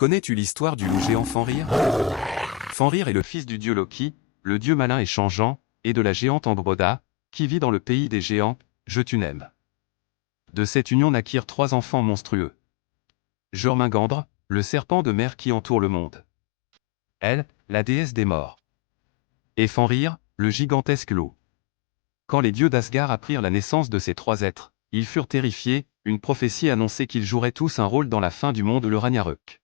Connais-tu l'histoire du loup géant Fenrir? Fenrir est le fils du dieu Loki, le dieu malin et changeant, et de la géante Angrboda, qui vit dans le pays des géants, Jotunheim. De cette union naquirent 3 enfants monstrueux. Jormungandr, le serpent de mer qui entoure le monde. Elle, la déesse des morts. Et Fenrir, le gigantesque loup. Quand les dieux d'Asgard apprirent la naissance de ces 3 êtres, ils furent terrifiés, une prophétie annonçait qu'ils joueraient tous un rôle dans la fin du monde le Ragnarök.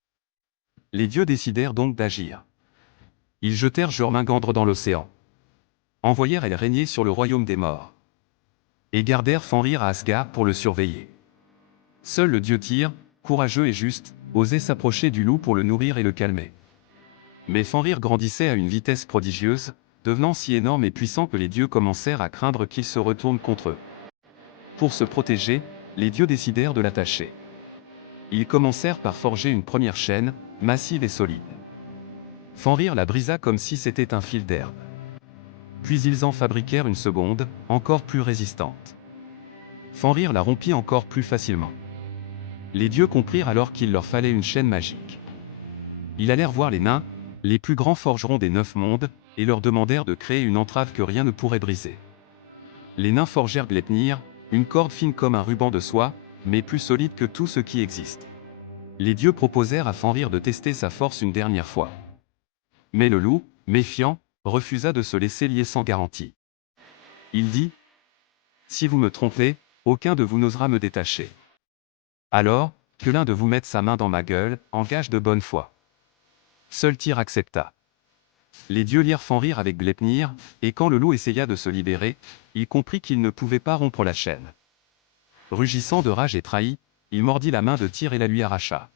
Les dieux décidèrent donc d'agir. Ils jetèrent Jormungandr dans l'océan. Envoyèrent elle régner sur le royaume des morts. Et gardèrent Fenrir à Asgard pour le surveiller. Seul le dieu Tyr, courageux et juste, osait s'approcher du loup pour le nourrir et le calmer. Mais Fenrir grandissait à une vitesse prodigieuse, devenant si énorme et puissant que les dieux commencèrent à craindre qu'il se retourne contre eux. Pour se protéger, les dieux décidèrent de l'attacher. Ils commencèrent par forger une première chaîne, massive et solide. Fenrir la brisa comme si c'était un fil d'herbe. Puis ils en fabriquèrent une seconde, encore plus résistante. Fenrir la rompit encore plus facilement. Les dieux comprirent alors qu'il leur fallait une chaîne magique. Ils allèrent voir les nains, les plus grands forgerons des 9 mondes, et leur demandèrent de créer une entrave que rien ne pourrait briser. Les nains forgèrent Gleipnir, une corde fine comme un ruban de soie, mais plus solide que tout ce qui existe. Les dieux proposèrent à Fenrir de tester sa force une dernière fois. Mais le loup, méfiant, refusa de se laisser lier sans garantie. Il dit : « Si vous me trompez, aucun de vous n'osera me détacher. Alors, que l'un de vous mette sa main dans ma gueule, en gage de bonne foi. » Seul Tyr accepta. Les dieux lièrent Fenrir avec Gleipnir, et quand le loup essaya de se libérer, il comprit qu'il ne pouvait pas rompre la chaîne. Rugissant de rage et trahi, il mordit la main de Tyr et la lui arracha.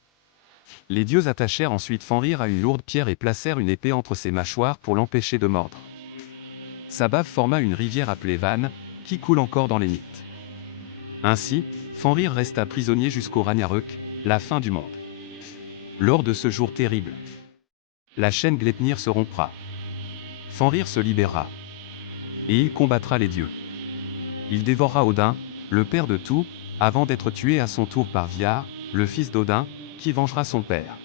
Les dieux attachèrent ensuite Fenrir à une lourde pierre et placèrent une épée entre ses mâchoires pour l'empêcher de mordre. Sa bave forma une rivière appelée Van, qui coule encore dans les mythes. Ainsi, Fenrir resta prisonnier jusqu'au Ragnarök, la fin du monde. Lors de ce jour terrible, la chaîne Gleipnir se rompra. Fenrir se libérera. Et il combattra les dieux. Il dévorera Odin, le père de tout, avant d'être tué à son tour par Viar, le fils d'Odin, qui vengera son père.